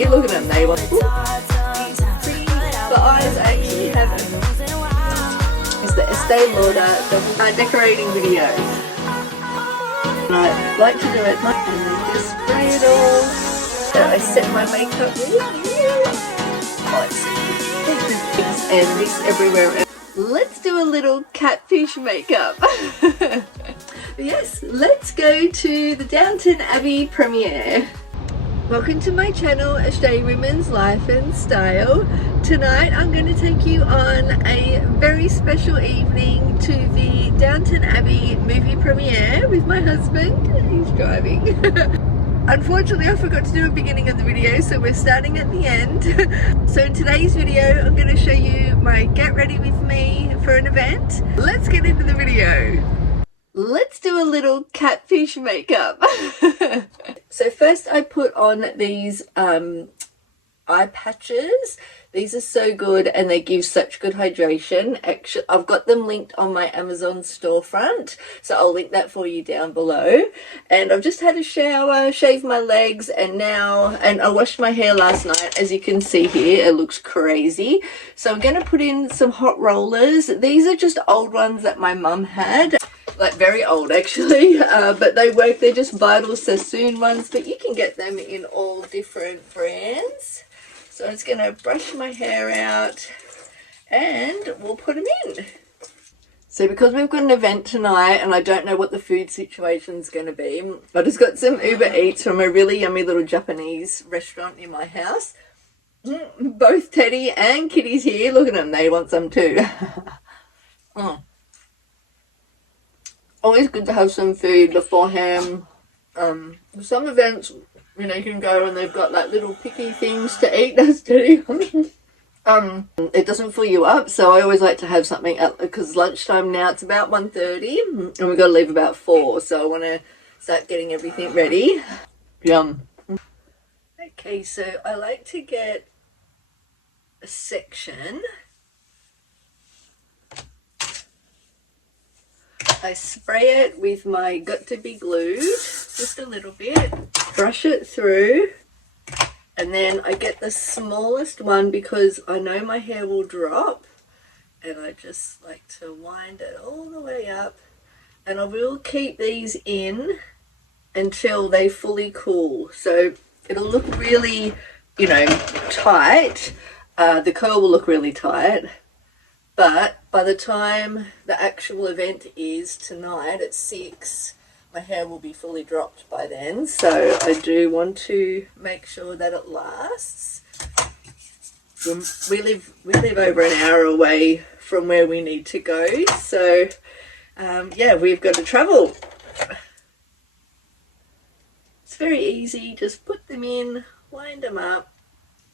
here. Look at them, they want pretty. The eyes I actually haven't. It's the Estee Lauder decorating video. And I like to do it and then just spray it all. So I set my makeup with and this everywhere. Let's do a little catfish makeup. Yes, let's go to the Downton Abbey Premiere. Welcome to my channel, Australian Women's Life and Style. Tonight I'm going to take you on a very special evening to the Downton Abbey Movie Premiere with my husband. He's driving. Unfortunately, I forgot to do a beginning of the video, so we're starting at the end. So in today's video, I'm going to show you my get ready with me for an event. Let's get into the video. Let's do a little catfish makeup. So first I put on these eye patches. These are so good and they give such good hydration. Actually, I've got them linked on my Amazon storefront, so I'll link that for you down below. And I've just had a shower, shaved my legs, and I washed my hair last night. As you can see here, it looks crazy. So I'm going to put in some hot rollers. These are just old ones that my mum had. Like very old actually, but they work. They're just Vital Sassoon ones, but you can get them in all different brands. So I'm just going to brush my hair out and we'll put them in. So because we've got an event tonight and I don't know what the food situation is going to be, I just got some Uber Eats from a really yummy little Japanese restaurant near my house. Both Teddy and Kitty's here. Look at them, they want some too. Always good to have some food beforehand. Some events, you know, you can go and they've got like little picky things to eat. That's Teddy. It doesn't fill you up, so I always like to have something because lunchtime now, it's about 1:30 and we've got to leave about 4, so I want to start getting everything ready. Yum. Okay, so I like to get a section. I spray it with my Got to Be Glued, just a little bit, brush it through, and then I get the smallest one because I know my hair will drop, and I just like to wind it all the way up, and I will keep these in until they fully cool. So it'll look really, you know, tight. The curl will look really tight. But by the time the actual event is tonight at 6, my hair will be fully dropped by then. So I do want to make sure that it lasts. We live over an hour away from where we need to go. So yeah, we've got to travel. It's very easy. Just put them in, wind them up.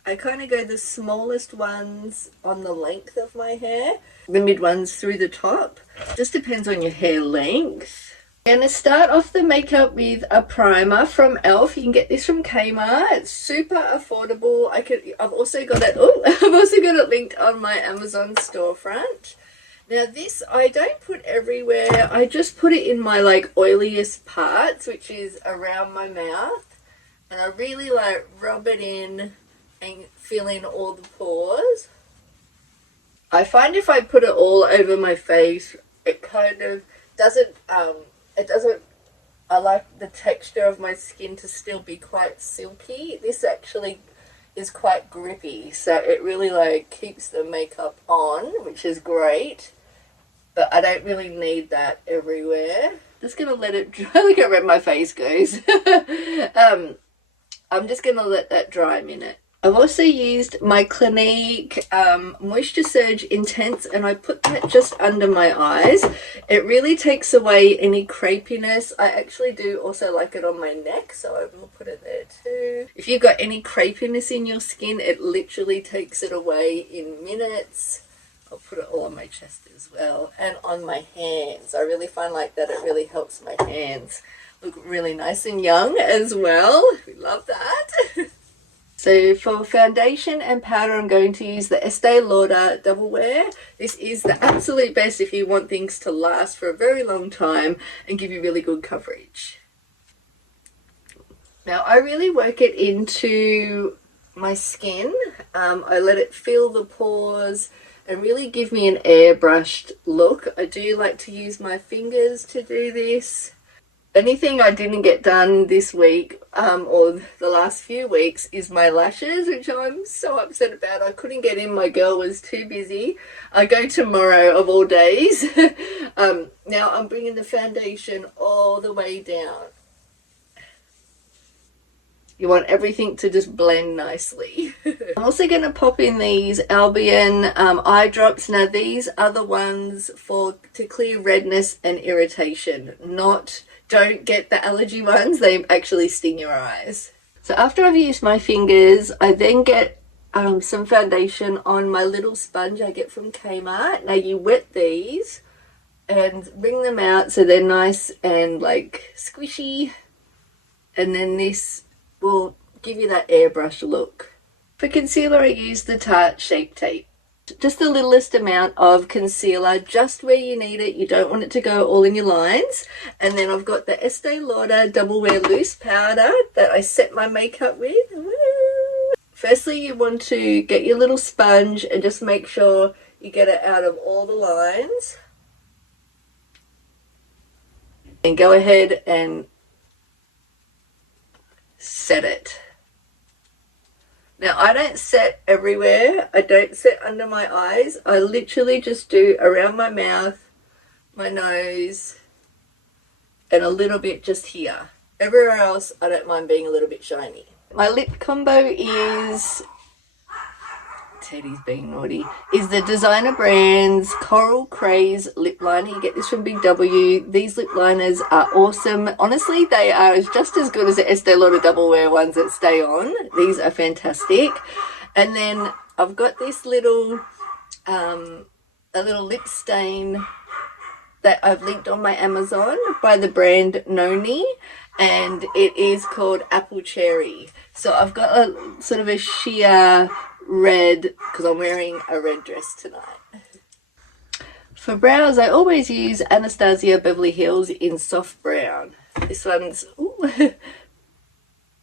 I kind of go the smallest ones on the length of my hair, the mid ones through the top. Just depends on your hair length. I'm going to start off the makeup with a primer from ELF. You can get this from Kmart. It's super affordable. I've also got it linked on my Amazon storefront. Now this I don't put everywhere. I just put it in my like oiliest parts, which is around my mouth, and I really like rub it in and fill in all the pores. I find if I put it all over my face, it kind of doesn't, I like the texture of my skin to still be quite silky. This actually is quite grippy, so it really like keeps the makeup on, which is great, but I don't really need that everywhere. Just gonna let it dry. Look how red my face goes. I'm just gonna let that dry a minute. I've also used my Clinique Moisture Surge Intense, and I put that just under my eyes. It really takes away any crepiness. I actually do also like it on my neck, so I will put it there too. If you've got any crepiness in your skin, it literally takes it away in minutes. I'll put it all on my chest as well, and on my hands. I really find like that it really helps my hands look really nice and young as well. We love that. So for foundation and powder, I'm going to use the Estee Lauder Double Wear. This is the absolute best if you want things to last for a very long time and give you really good coverage. Now I really work it into my skin. I let it fill the pores and really give me an airbrushed look. I do like to use my fingers to do this. Anything I didn't get done this week or the last few weeks is my lashes, which I'm so upset about. I couldn't get in. My girl was too busy. I go tomorrow of all days. Now I'm bringing the foundation all the way down. You want everything to just blend nicely. I'm also going to pop in these Albion eye drops. Now these are the ones to clear redness and irritation. Don't get the allergy ones. They actually sting your eyes. So after I've used my fingers, I then get some foundation on my little sponge I get from Kmart. Now you wet these and bring them out so they're nice and like squishy. And then this will give you that airbrush look. For concealer, I use the Tarte Shape Tape. Just the littlest amount of concealer, just where you need it. You don't want it to go all in your lines. And then I've got the Estee Lauder Double Wear Loose Powder that I set my makeup with. Woo! Firstly, you want to get your little sponge and just make sure you get it out of all the lines. And go ahead and set it. Now I don't set everywhere. I don't set under my eyes. I literally just do around my mouth, my nose, and a little bit just here. Everywhere else I don't mind being a little bit shiny. My lip combo is, Teddy's being naughty, is the Designer Brands Coral Craze lip liner. You get this from Big W. These lip liners are awesome. Honestly, they are just as good as the Estee Lauder Double Wear ones that stay on. These are fantastic. And then I've got this little a little lip stain that I've linked on my Amazon by the brand Noni, and it is called Apple Cherry. So I've got a sort of a sheer red, because I'm wearing a red dress tonight. For brows, I always use Anastasia Beverly Hills in soft brown. This one's, ooh,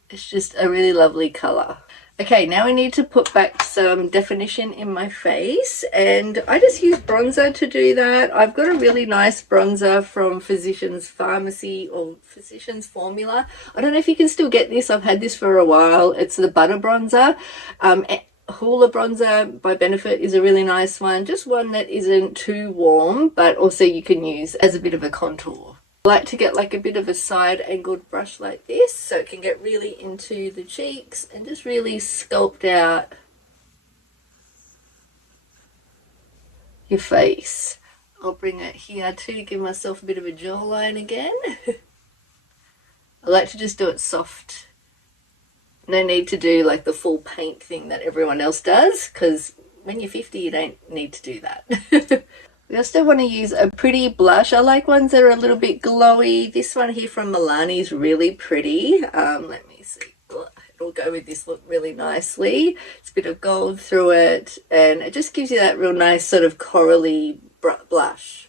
it's just a really lovely color. Okay, now we need to put back some definition in my face, and I just use bronzer to do that. I've got a really nice bronzer from Physicians Pharmacy or Physicians Formula. I don't know if you can still get this. I've had this for a while. It's the butter bronzer. Hoola bronzer by Benefit is a really nice one, just one that isn't too warm, but also you can use as a bit of a contour. I like to get like a bit of a side angled brush like this so it can get really into the cheeks and just really sculpt out your face. I'll bring it here too to give myself a bit of a jawline again. I like to just do it soft. No need to do like the full paint thing that everyone else does, because when you're 50 you don't need to do that. We also want to use a pretty blush. I like ones that are a little bit glowy. This one here from Milani is really pretty. Let me see. It'll go with this look really nicely. It's a bit of gold through it, and it just gives you that real nice sort of corally blush.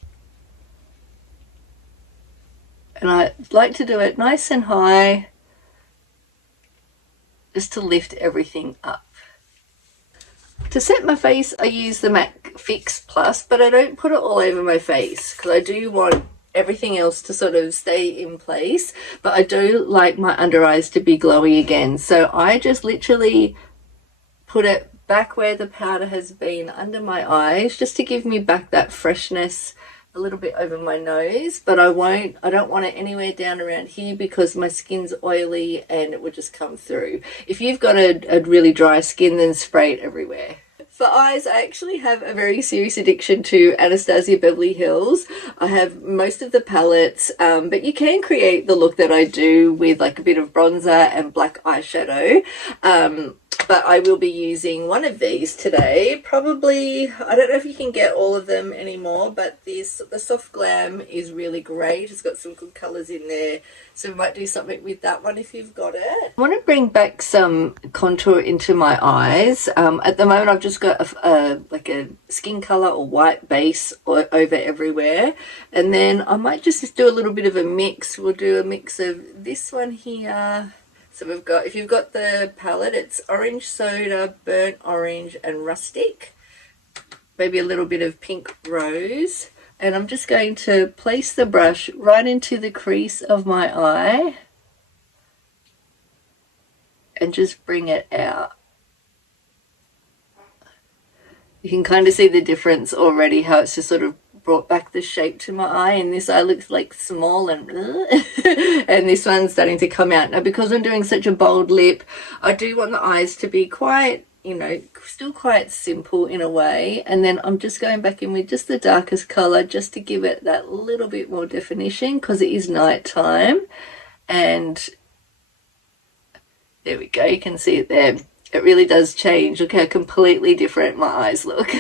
And I like to do it nice and high, just to lift everything up. To set my face, I use the MAC Fix Plus, but I don't put it all over my face because I do want everything else to sort of stay in place, but I do like my under eyes to be glowy again. So I just literally put it back where the powder has been under my eyes, just to give me back that freshness, a little bit over my nose, but I don't want it anywhere down around here because my skin's oily and it would just come through. If you've got a really dry skin, then spray it everywhere. For eyes, I actually have a very serious addiction to Anastasia Beverly Hills. I have most of the palettes, but you can create the look that I do with like a bit of bronzer and black eyeshadow. But I will be using one of these today. Probably, I don't know if you can get all of them anymore, but the Soft Glam is really great. It's got some good colours in there. So we might do something with that one if you've got it. I want to bring back some contour into my eyes. At the moment, I've just got like a skin colour or white base over everywhere. And then I might just do a little bit of a mix. We'll do a mix of this one here So we've got, if you've got the palette, it's orange soda, burnt orange and rustic. Maybe a little bit of pink rose. And I'm just going to place the brush right into the crease of my eye and just bring it out. You can kind of see the difference already, how it's just sort of brought back the shape to my eye, and this eye looks like small and and this one's starting to come out. Now, because I'm doing such a bold lip, I do want the eyes to be quite, you know, still quite simple in a way. And then I'm just going back in with just the darkest color just to give it that little bit more definition, because it is nighttime. And there we go, you can see it there. It really does change. Look how completely different my eyes look.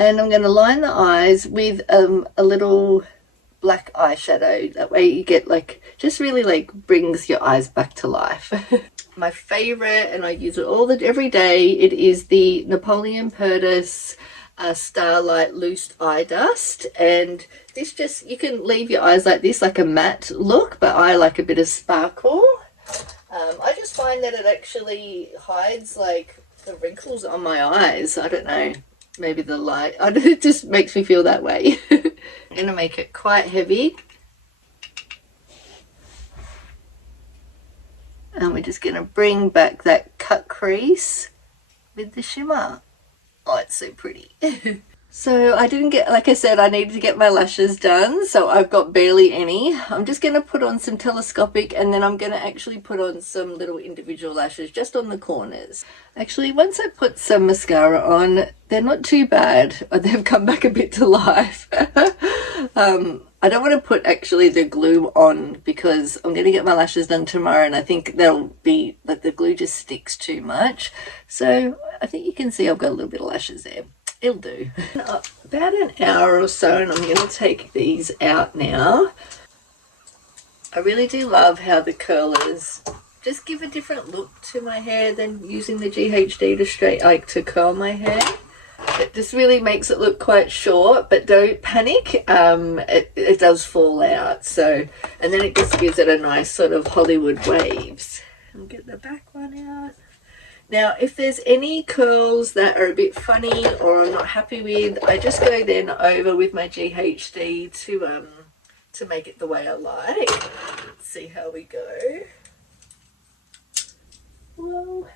And I'm going to line the eyes with a little black eyeshadow. That way you get like, just really like brings your eyes back to life. My favorite, and I use it every day, it is the Napoleon Perdis Starlight Loose Eye Dust. And this just, you can leave your eyes like this, like a matte look, but I like a bit of sparkle. I just find that it actually hides like the wrinkles on my eyes. I don't know, maybe the light, it just makes me feel that way. I'm gonna make it quite heavy, and we're just gonna bring back that cut crease with the shimmer. Oh, it's so pretty. So I didn't get, like I said, I needed to get my lashes done, so I've got barely any. I'm just going to put on some telescopic, and then I'm going to actually put on some little individual lashes just on the corners. Actually, once I put some mascara on, they're not too bad. They've come back a bit to life. I don't want to put actually the glue on because I'm going to get my lashes done tomorrow, and I think they'll be, like, the glue just sticks too much. So I think you can see I've got a little bit of lashes there. It'll do. About an hour or so, and I'm going to take these out now. I really do love how the curlers just give a different look to my hair than using the GHD to curl my hair. It just really makes it look quite short, but don't panic. It does fall out. So, and then it just gives it a nice sort of Hollywood waves. I'll get the back one out. Now, if there's any curls that are a bit funny or I'm not happy with, I just go then over with my GHD to make it the way I like. Let's see how we go. Whoa.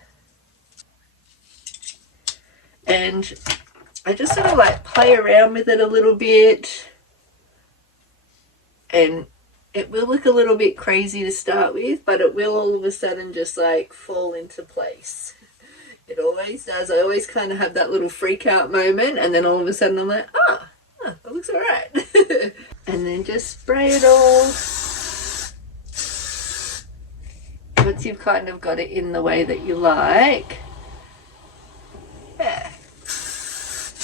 And I just sort of like play around with it a little bit, and it will look a little bit crazy to start with, but it will all of a sudden just like fall into place. It always does. I always kind of have that little freak out moment, and then all of a sudden I'm like, that looks all right. And then just spray it all. Once you've kind of got it in the way that you like. Yeah.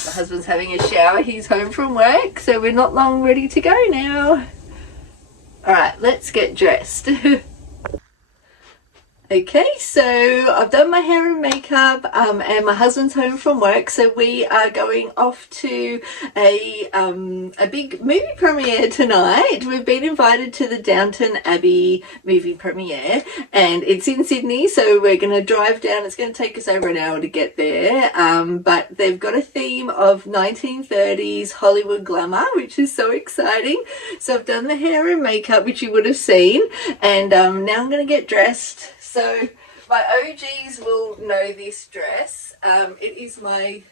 My husband's having a shower. He's home from work, so we're not long ready to go now. All right, let's get dressed. Okay, so I've done my hair and makeup, and my husband's home from work, so we are going off to a big movie premiere tonight. We've been invited to the Downton Abbey Movie Premiere, and it's in Sydney, so we're going to drive down. It's going to take us over an hour to get there, but they've got a theme of 1930s Hollywood glamour, which is so exciting. So I've done the hair and makeup, which you would have seen, and now I'm going to get dressed. So my OGs will know this dress. It is the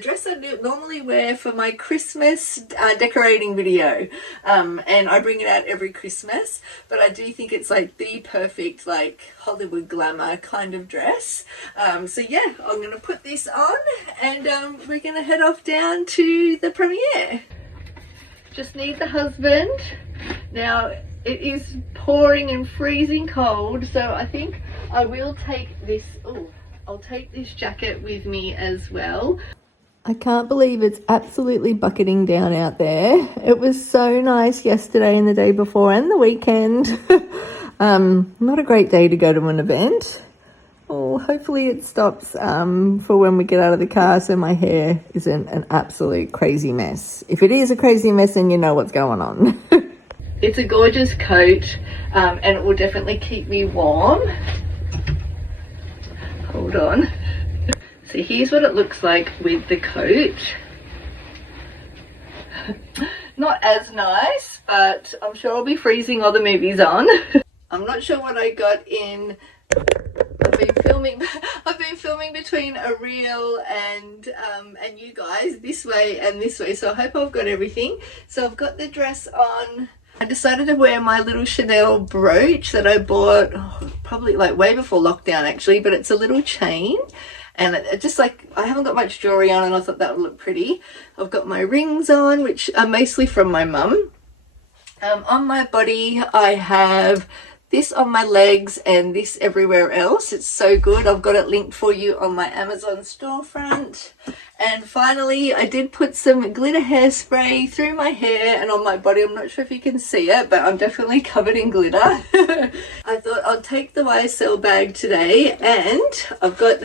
dress I normally wear for my Christmas decorating video, and I bring it out every Christmas, but I do think it's like the perfect like Hollywood glamour kind of dress. So yeah, I'm going to put this on, and we're going to head off down to the premiere. Just need the husband. Now, it is pouring and freezing cold, so I think I will take this, I'll take this jacket with me as well. I can't believe it's absolutely bucketing down out there. It was so nice yesterday and the day before and the weekend. Not a great day to go to an event. Oh, hopefully it stops for when we get out of the car so my hair isn't an absolute crazy mess. If it is a crazy mess, then you know what's going on. It's a gorgeous coat, and it will definitely keep me warm. hold on. So here's what it looks like with the coat. Not as nice, but I'm sure I'll be freezing while the movie's on. I'm not sure what I got in. I've been filming between a reel and you guys, this way and this way, so I hope I've got everything. So I've got the dress on. I decided to wear my little Chanel brooch that I bought probably like way before lockdown actually, but it's a little chain, and it just like, I haven't got much jewelry on and I thought that would look pretty. I've got my rings on, which are mostly from my mum. On my body I have this on my legs and this everywhere else. It's so good. I've got it linked for you on my Amazon storefront. And finally, I did put some glitter hairspray through my hair and on my body. I'm not sure if you can see it, but I'm definitely covered in glitter. I thought I'll take the YSL bag today, and I've got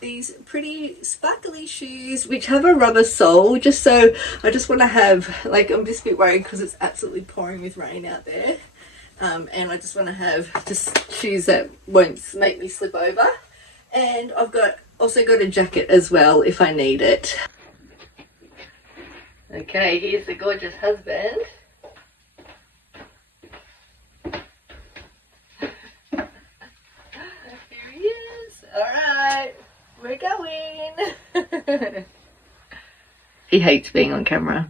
these pretty sparkly shoes which have a rubber sole, just so I just want to have, like, I'm just a bit worried because it's absolutely pouring with rain out there. And I just want to have just shoes that won't make me slip over. And I've also got a jacket as well if I need it. Okay, here's the gorgeous husband. Here he is. Alright, we're going. He hates being on camera.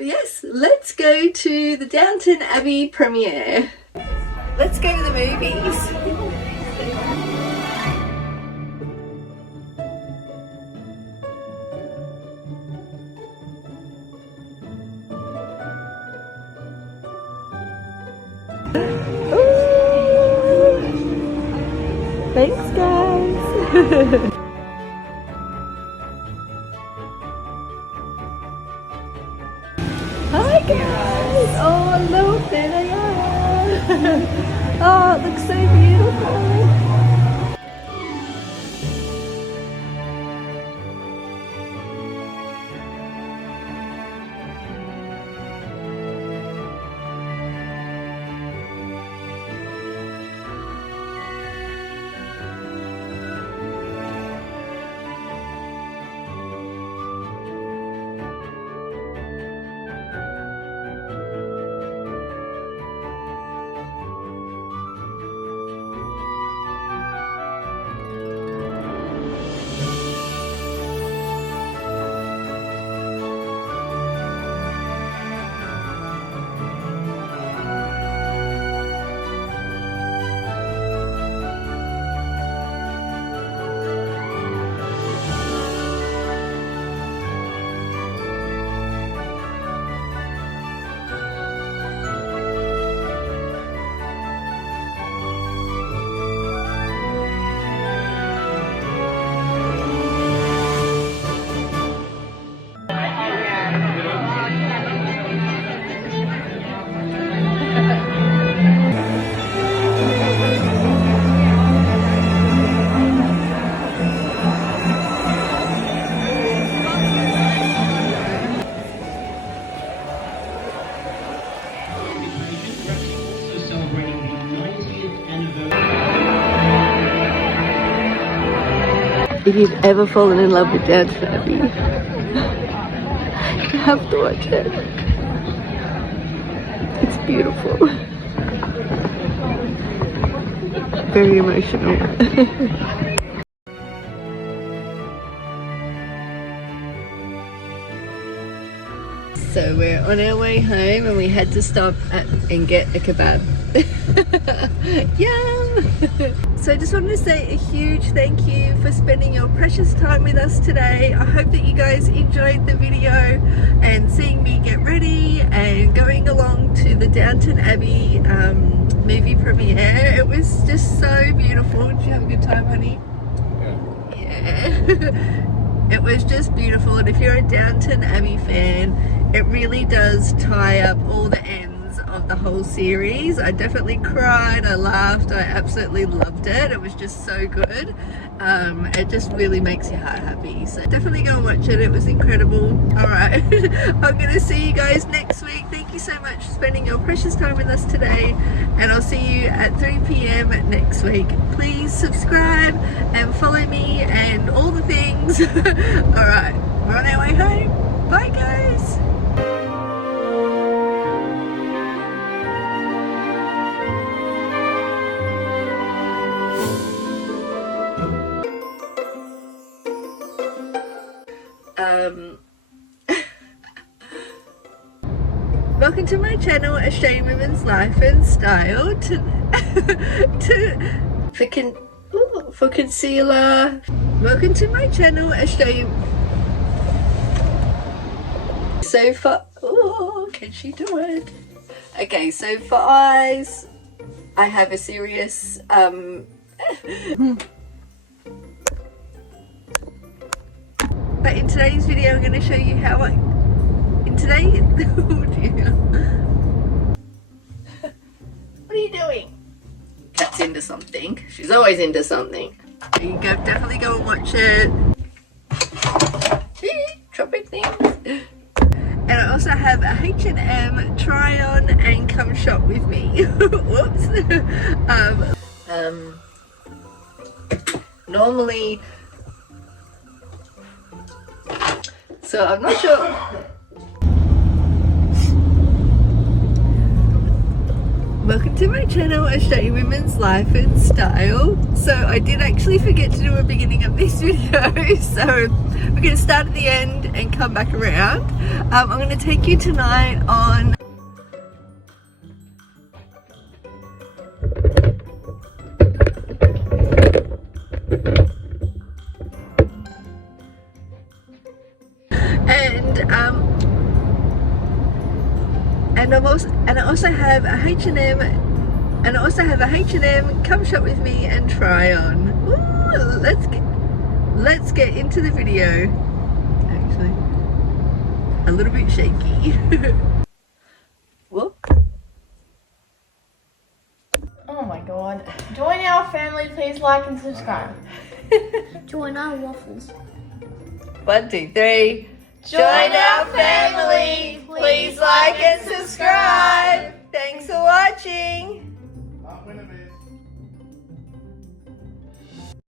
Yes, let's go to the Downton Abbey premiere. Let's go to the movies. Ooh. Thanks, guys. Hi guys! Oh look, there they are! Oh, it looks so beautiful! If you've ever fallen in love with Downton Abbey, you have to watch it. It's beautiful. Very emotional. So we're on our way home and we had to stop and get a kebab. Yum! So I just wanted to say a huge thank you for spending your precious time with us today. I hope that you guys enjoyed the video and seeing me get ready and going along to the Downton Abbey movie premiere. It was just so beautiful. Did you have a good time, honey? Yeah. It was just beautiful, and if you're a Downton Abbey fan, it really does tie up all the ends of the whole series. I definitely cried, I laughed, I absolutely loved it. It was just so good. It just really makes your heart happy, so definitely go and watch it. It was incredible. Alright, I'm gonna see you guys next week. Thank you so much for spending your precious time with us today, and I'll see you at 3 p.m. next week. Please subscribe and follow me and all the things. Alright, we're on our way home. Bye guys. Welcome to my channel, Australian Women's Life and Style. For concealer. Welcome to my channel, Australian. So for, oh, can she do it? Okay, so for eyes, I have a serious But in today's video, I'm going to show you how I. Today, oh dear. What are you doing? Cat's into something. She's always into something. You go, definitely go and watch it. Dropping things. And I also have a H&M try on and come shop with me. Whoops. Normally, so I'm not sure. Welcome to my channel, Australian Women's Life and Style. So I did actually forget to do a beginning of this video, so we're going to start at the end and come back around. I'm going to take you tonight on and I also have a H&M come shop with me and try on. Ooh, let's get into the video. Actually, a little bit shaky. Whoop. Oh my god. Join our family, please like and subscribe. Join our waffles. 1, 2, 3. Join our family. Please like and subscribe. Thanks for watching.